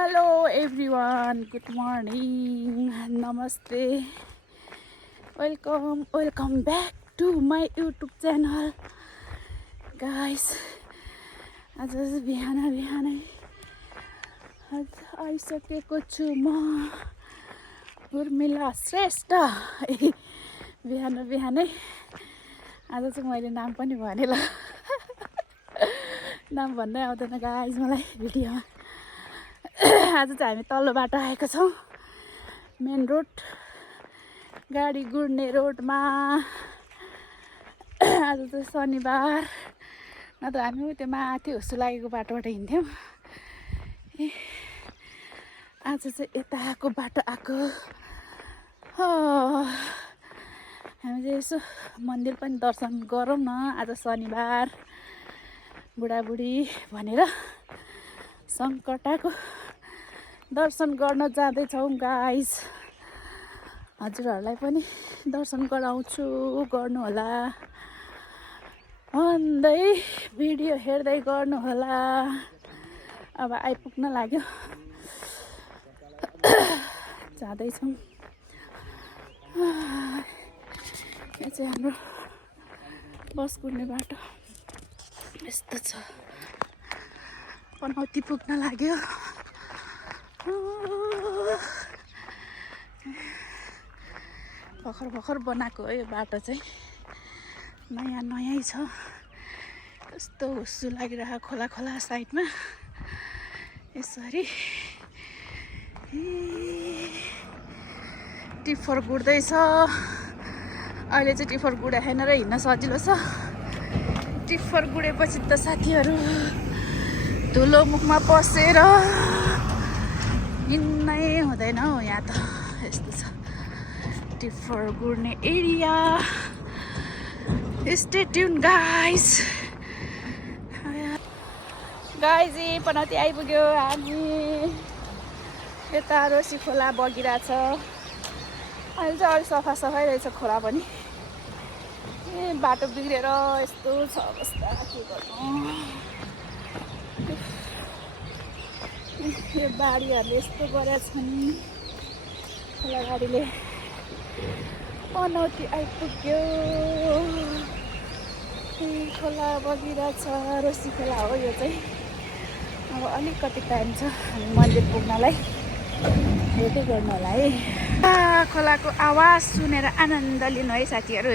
Hello everyone, good morning, namaste, welcome back to my YouTube channel guys. आज बिहानै आइसकेको छु म उर्मिला श्रेष्ठ बिहानै आज चाहिँ मैले नाम पनि भने ल नाम भन्नै आउँदैन गाइस मलाई भिडियोमा आज चाहिँ हामी तल्लो बाटो आएको छौं मेन रोड गाडी गुड्ने रोडमा आज चाहिँ शनिबार न त हामी त्यो माथि हुसु लागेको बाटोबाट हिँड्थ्यौं आज चाहिँ यताको बाटो आएको हामी चाहिँ यसो मन्दिर पनि दर्शन गरौँ न आज शनिबार बुढाबुढी भनेर सङ्कटाको दर्शन गर्न जाँदैछौँ गाइस। हजुरहरूलाई पनि दर्शन गराउँछु गर्नु होला भन्दै भिडियो हेर्दै गर्नु होला। अब आइपुग्न लाग्यो जाँदैछौँ। यहाँ चाहिँ हाम्रो बस कुद्ने बाटो यस्तो छ। पनौती पुग्न लाग्यो। भर्खर बनाएको हो यो बाटो चाहिँ नयाँ छ। यस्तो हुस्सु लागिरहेको खोला साइडमा यसरी टिफर गुड्दैछ। अहिले चाहिँ टिफर गुडाएन र हिँड्न सजिलो छ। टिफर गुडेपछि त साथीहरू धुलो मुखमा पसेर हिँड्नै हुँदैन हौ। यहाँ त यस्तो छ टिफर गुड्ने area. Stay tuned guys. Panauti आइपुग्यो हामी। यता रोसी खोला बगिरहेछ। अहिले चाहिँ अलिक सफाइ रहेछ खोला पनि। बाटो बिग्रेर यस्तो छ अवस्था के गर्नु। यो बारीहरूले यस्तो गरेका छन्। खोला गाडीले पनौती आइपुग्यो। खोला बगिरहेछ रोसी खोला हो यो चाहिँ। अब अलिकति टाइम छ हामी मन्दिर पुग्नलाई। हेर्दै गर्नु होला है। खोलाको आवाज सुनेर आनन्द लिनु है साथीहरू।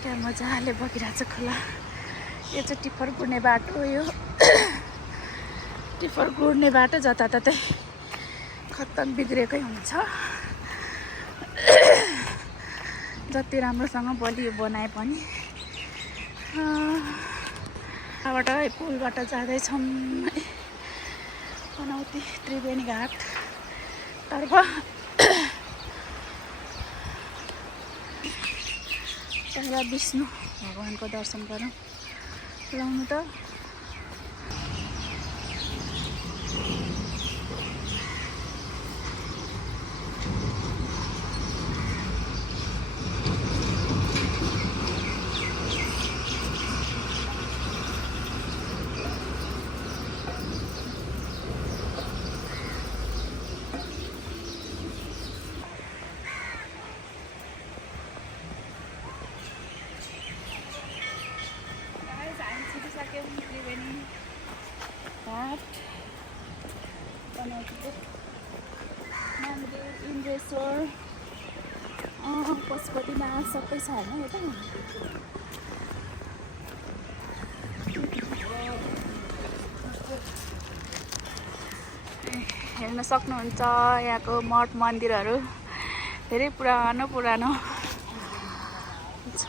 त्यहाँ मजाले बगिरहेछ खोला। यो चाहिँ टिफर गुड्ने बाटो हो। यो टिफर गुड्ने बाटो जताततै खत्तम बिग्रेकै हुन्छ। जति राम्रोसँग बलियो बनाए पनि। यहाँबाट पुलबाट जाँदैछौँ पनौती त्रिवेणी घाट तर्फ। पहिला विष्णु भगवानको दर्शन गरौँ। लाउनु त त्रिवेणी घाट पनौतीको मन्दिर इन्द्रेश्वर पशुपतिनाथ सबै छ होइन यता। हेर्न सक्नुहुन्छ यहाँको मठ मन्दिरहरू धेरै पुरानो छ।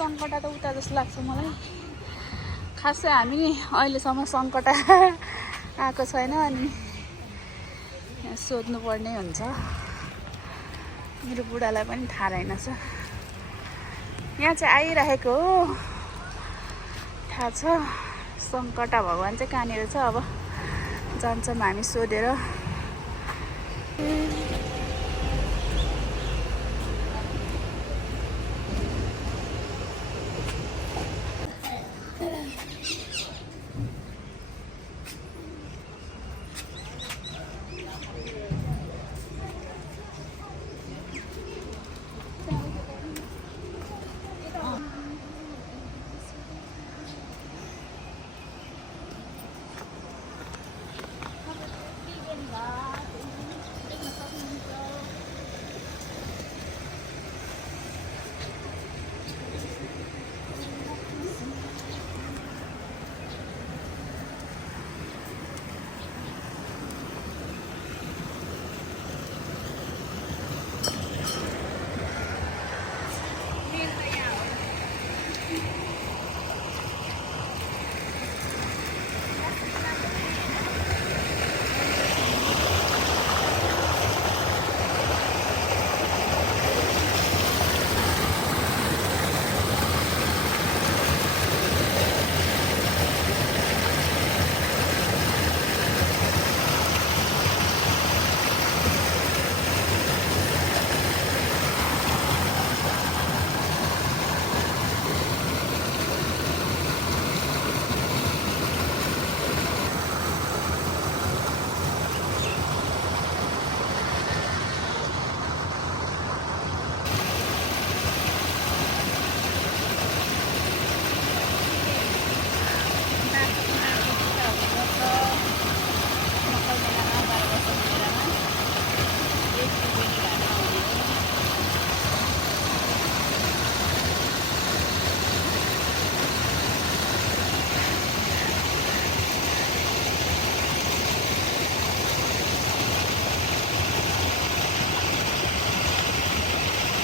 सङ्कटा त उता जस्तो लाग्छ मलाई। खासै हामी अहिलेसम्म सङ्कटा आएको छैन। अनि सोध्नुपर्ने हुन्छ। मेरो बुढालाई पनि थाहा रहेनछ। यहाँ चाहिँ आइरहेको हो थाहा छ। सङ्कटा भगवान चाहिँ कहाँनिर छ। अब जान्छौँ हामी सोधेर।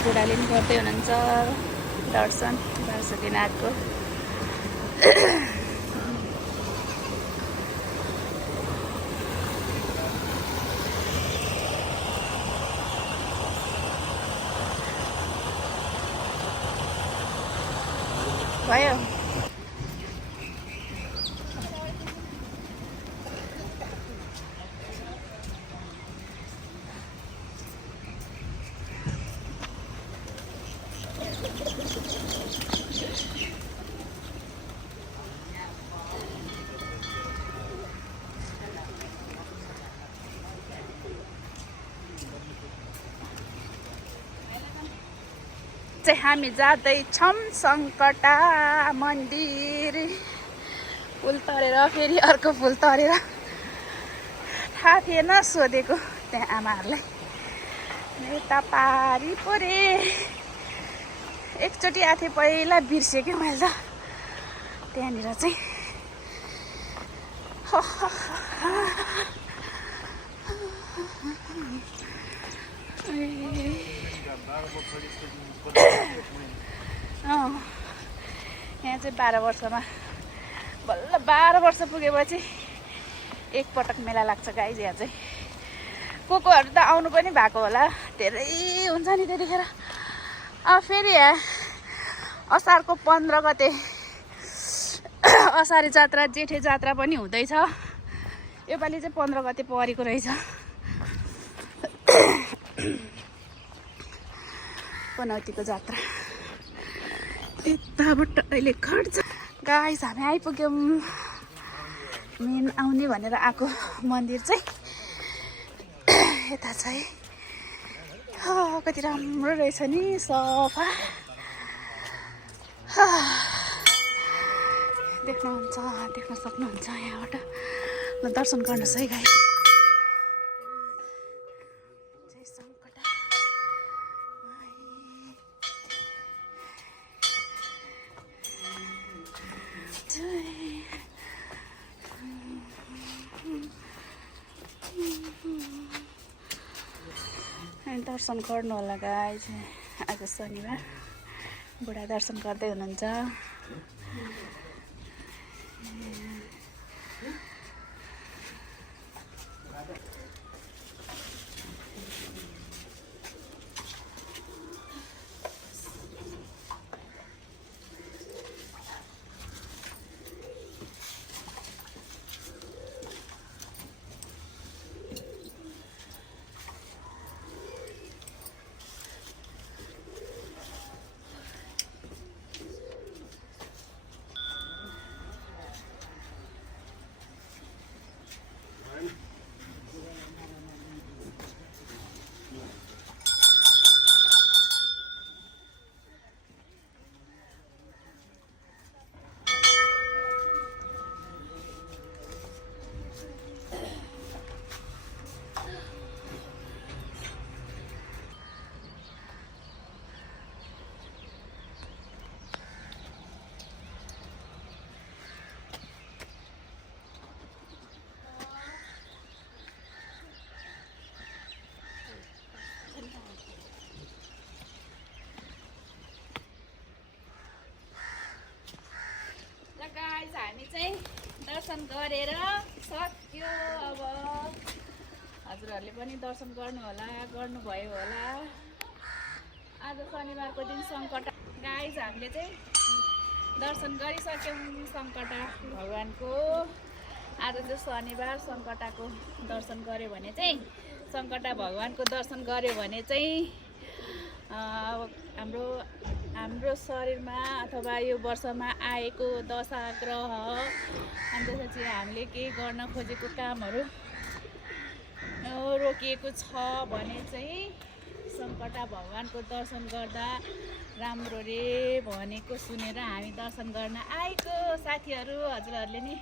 बुढाले पनि गर्दै हुनुहुन्छ दर्शन बासुकीनाथको। भयो चाहिँ हामी जाँदैछौँ सङ्कटा मन्दिर। पुल तरेर फेरि अर्को पुल तरेर थाहा थिएन, सोधेको त्यहाँ आमाहरूलाई। यता पारी परे एकचोटि आएको थिएँ पहिला, बिर्सेँ मैले त त्यहाँनिर चाहिँ। यहाँ चाहिँ 12 वर्षमा बल्ल 12 वर्ष पुगेपछि एकपटक मेला लाग्छ गाइज। यहाँ चाहिँ कोकोहरू त आउनु पनि भएको होला, धेरै हुन्छ नि त्यतिखेर। फेरि यहाँ असारको 15 गते असारे जात्रा जेठे जात्रा पनि हुँदैछ। योपालि चाहिँ 15 गते परेको रहेछ। पनौतीको जात्रा यताबाट अहिले खर्च। गाइस हामी आइपुग्यौँ मेन आउने भनेर आएको मन्दिर चाहिँ यता चाहिँ। कति राम्रो रहेछ नि, सफा देख्न सक्नुहुन्छ यहाँबाट। ल दर्शन गर्नुहोस् है गाइस। दर्शन गर्नु होला गाइस। आज शनिबार बुढा दर्शन गर्दै हुनुहुन्छ। गाइस हामी चाहिँ दर्शन गरेर सक्यो। अब हजुरहरूले पनि दर्शन गर्नुभयो होला। आज शनिबारको दिन सङ्कटा गाइस हामीले चाहिँ दर्शन गरिसक्यौँ सङ्कटा भगवानको। आज चाहिँ शनिबार सङ्कटाको दर्शन गऱ्यो भने चाहिँ सङ्कटा भगवानको दर्शन गऱ्यो भने चाहिँ हाम्रो शरीरमा अथवा यो वर्षमा आएको दशा ग्रह अनि त्यसपछि हामीले केही गर्न खोजेको कामहरू रोकिएको छ भने चाहिँ सङ्कटा भगवानको दर्शन गर्दा राम्रो रे भनेको सुनेर हामी दर्शन गर्न आएको साथीहरू। हजुरहरूले नि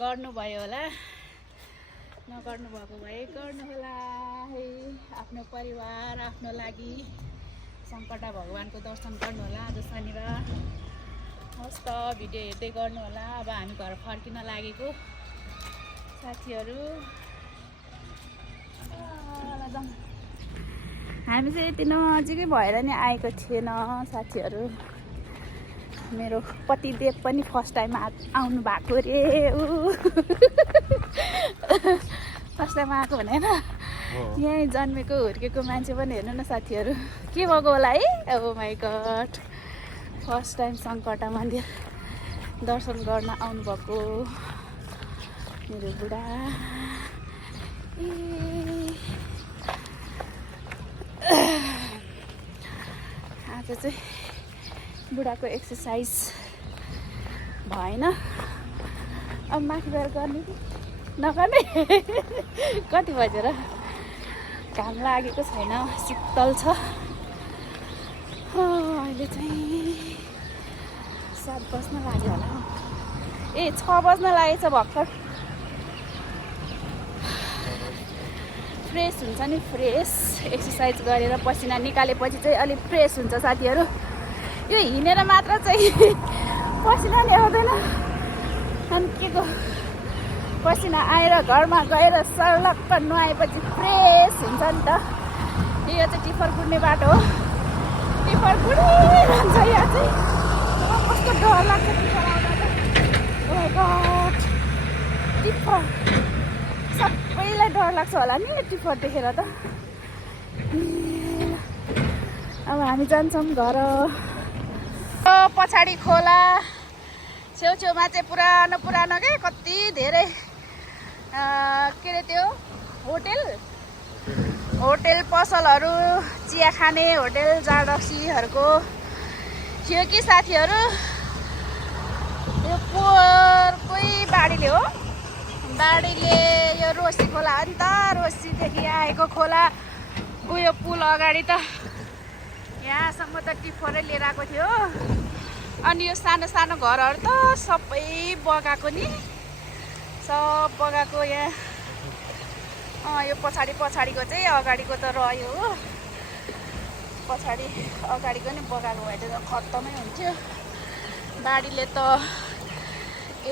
गर्नुभयो होला, नगर्नुभएको भए गर्नु होला है। आफ्नो परिवार आफ्नो लागि सङ्कटा भगवानको दर्शन गर्नु होला। आज शनिबार हस् त भिडियो हेर्दै गर्नु होला। अब हामी घर फर्किन लागेको साथीहरू। हामी चाहिँ यति नजिकै भएर नि आएको थिएन साथीहरू। मेरो पतिदेव पनि फर्स्ट टाइम आउनु भएको रे। फर्स्ट टाइम आएको भनेर यहीँ जन्मेको हुर्केको मान्छे पनि हेर्नु न साथीहरू, के भएको होला है। ओ my God, first time Sankata मन्दिर दर्शन गर्न आउनुभएको मेरो बुढा। आज चाहिँ बुढाको एक्सर्साइज भएन, अब माथि गएर गर्ने कि नगर्ने कति बजेर घाम लागेको छैन, शीतल छ। अहिले चाहिँ 7 बज्न लाग्यो होला, 6 बज्न लागेछ भर्खर। फ्रेस हुन्छ नि, फ्रेस एक्सर्साइज गरेर पसिना निकालेपछि चाहिँ अलिक फ्रेस हुन्छ साथीहरू। यो हिँडेर मात्र चाहिँ पसिना नि आउँदैन, अनि के को पसिना आएर घरमा गएर सर्लक्क नुहाएपछि फ्रेस हुन्छ नि त। यो चाहिँ टिफर गुड्ने बाटो हो, टिफर गुडिरहन्छ यहाँ चाहिँ। कस्तो डर लाग्छ टिफर आउँदा चाहिँ। ओ माई गड, टिफर सबैलाई डर लाग्छ होला नि टिफर देखेर त। अब हामी जान्छौँ घर। पछाडि खोला छेउछेउमा चाहिँ पुरानो पुरानो के कति धेरै के अरे त्यो होटेल पसलहरू, चिया खाने होटेल जाडक्सीहरूको थियो कि साथीहरू। यो पोहोरकै बाढीले हो, बाढीले यो रोसी खोला हो नि त, रोसीदेखि आएको खोला उयो पुल अगाडि त यहाँसम्म त टिफरै लिएर आएको थियो। अनि यो सानो सानो घरहरू त सबै बगाएको नि, सब बगाएको। यहाँ यो पछाडिको चाहिँ अगाडिको त रह्यो हो, अगाडिको नि बगाएको भए त खत्तमै हुन्थ्यो। बाढीले त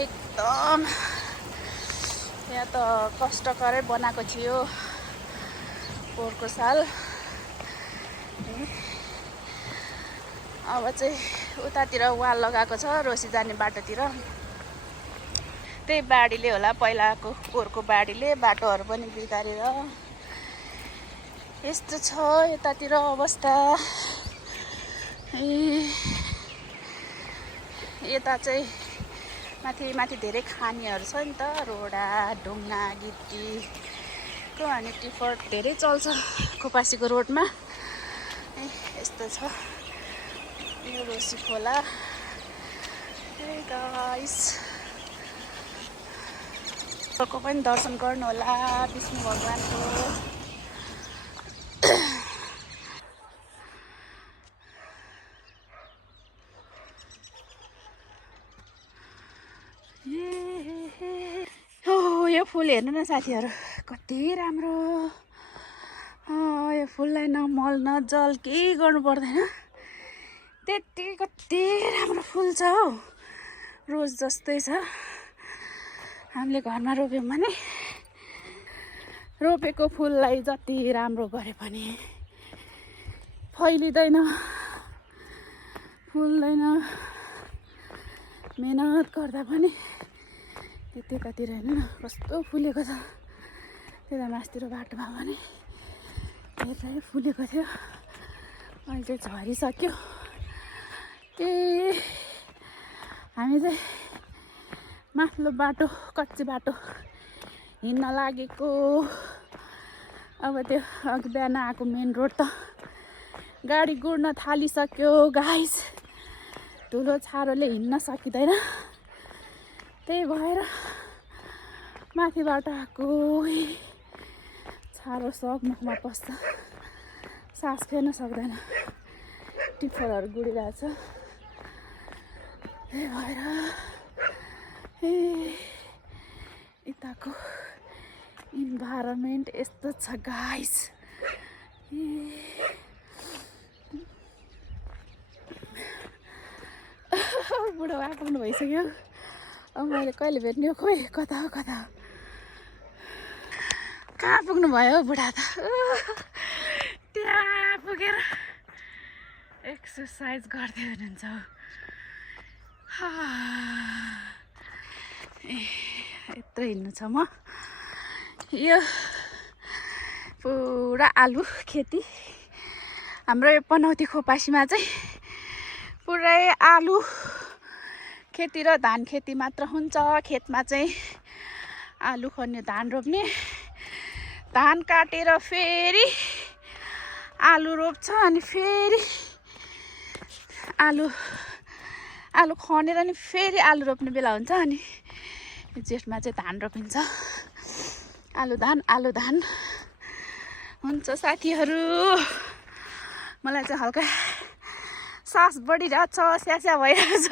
एकदम यहाँ त कष्टकरै बनाएको थियो पोहोरको साल। अब चाहिँ उतातिर वाल लगाएको छ रोसी जाने बाटोतिर, त्यही बाढीले होला, पहिलाको पोहोरको बाढीले बाटोहरू पनि बिगारेर यस्तो छ यतातिर अवस्था। यता चाहिँ माथि धेरै खानीहरू छ नि त, रोडा ढुङ्गा गिटीको, अनि टिफर धेरै चल्छ खोपासीको रोडमा। यस्तो छ यो रोसी खोला। गाइस को पनि दर्शन गर्नु होला विष्णु भगवानको। यो फुल हेर्नु न साथीहरू, कति राम्रो। यो फुललाई न मल न जल केही गर्नु पर्दैन, त्यति कति राम्रो फुल छ हौ, रोज जस्तै छ। हामीले घरमा रोप्यौँ भने रोपेको फुललाई जति राम्रो गरे पनि फैलिँदैन, फुल्दैन। मेहनत गर्दा पनि त्यतातिर हेर्नु न कस्तो फुलेको छ। त्यता मासतिर बाटोमा भने धेरै फुलेको थियो, अहिले चाहिँ झरिसक्यो। हामी चाहिँ माथिल्लो बाटो, कच्ची बाटो हिँड्न लागेको। अब त्यो अघि बिहान आएको मेन रोड त गाडी गुड्न थालिसक्यो गाइस। ठुलो छारोले हिँड्न सकिँदैन, त्यही भएर माथिबाट आएको छारो सब मुखमा पस्छ, सास फेर्न सक्दैन, टिफरहरू गुडिरहेछ। त्यही भएर यताको इन्भाइरोमेन्ट यस्तो छ गाइस। बुढो आइपुग्नु भइसक्यो। अब मैले कहिले भेट्ने हो, खोइ कता कहाँ पुग्नु भयो बुढा त। त्यहाँ पुगेर एक्सर्साइज गर्दै हुनुहुन्छ यत्रो हिँड्नु छ म यो पुरा आलु खेती हाम्रो यो पनौती खोपासीमा चाहिँ पुरै आलु खेती र धान खेती मात्र हुन्छ खेतमा चाहिँ आलु खन्यो धान रोप्ने धान काटेर फेरि आलु रोप्छ अनि फेरि आलु खनेर नि फेरि आलु रोप्ने बेला हुन्छ अनि जेठमा चाहिँ धान रोपिन्छ आलु धान हुन्छ साथीहरू मलाई चाहिँ हल्का सास बढिरहेको छ स्यास्या भइरहेको छ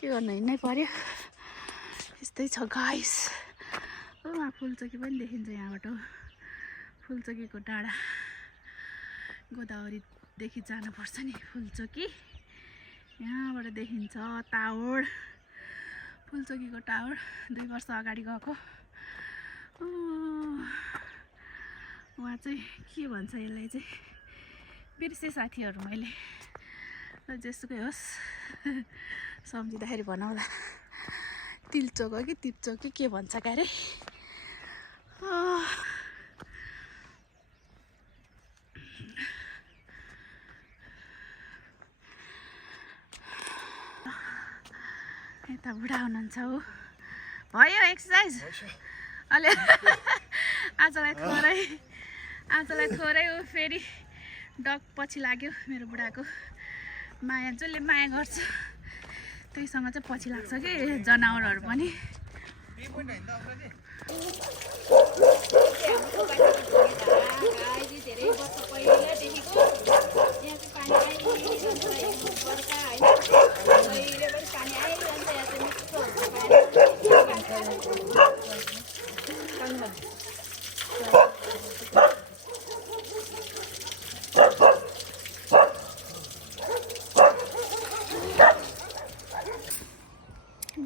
के गर्नु हिँड्नै पर्यो यस्तै छ गाइस वहाँ फुलचोकी पनि देखिन्छ यहाँबाट फुलचोकीको डाँडा गोदावरीदेखि जानुपर्छ नि फुलचोकी यहाँबाट देखिन्छ टावर फुलचोकीको टावर 2 वर्ष अगाडि गएको उहाँ चाहिँ के भन्छ यसलाई चाहिँ बिर्से साथीहरू मैले जेसुकै होस् सम्झिँदाखेरि भनौँला तिलचोक हो कि तिपचोक कि के भन्छ क्यारे यता बुढा हुनुहुन्छ हो भयो एक्सर्साइज अलि आजलाई थोरै हो फेरि डग पछि लाग्यो मेरो बुढाको माया जसले माया गर्छ त्यहीसँग चाहिँ पछि लाग्छ कि जनावरहरू पनि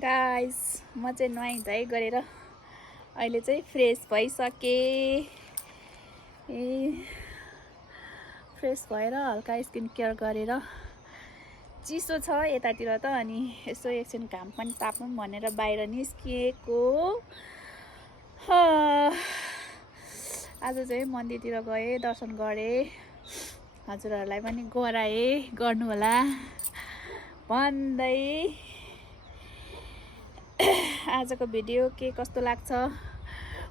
गाइस म चाहिँ नुहाइ गरेर अहिले चाहिँ फ्रेस भइसकेँ फ्रेस भएर हल्का स्किन केयर गरेर चिसो छ यतातिर त अनि यसो एकछिन घाम पनि तापौँ भनेर बाहिर निस्किएको आज चाहिँ मन्दिरतिर गएँ दर्शन गरेँ हजुरहरूलाई पनि गराएँ गर्नु होला भन्दै आजको भिडियो के कस्तो लाग्छ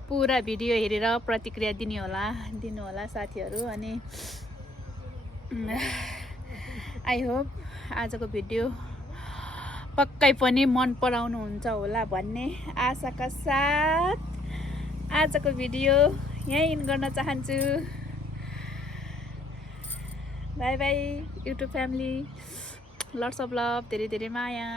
पुरा भिडियो हेरेर प्रतिक्रिया दिनु होला साथीहरू अनि आई होप आजको भिडियो पक्कै पनि मन पराउनुहुन्छ होला भन्ने आशाका साथ आजको भिडियो यहीँ इन गर्न चाहन्छु bye bye YouTube family lots of love धेरै धेरै माया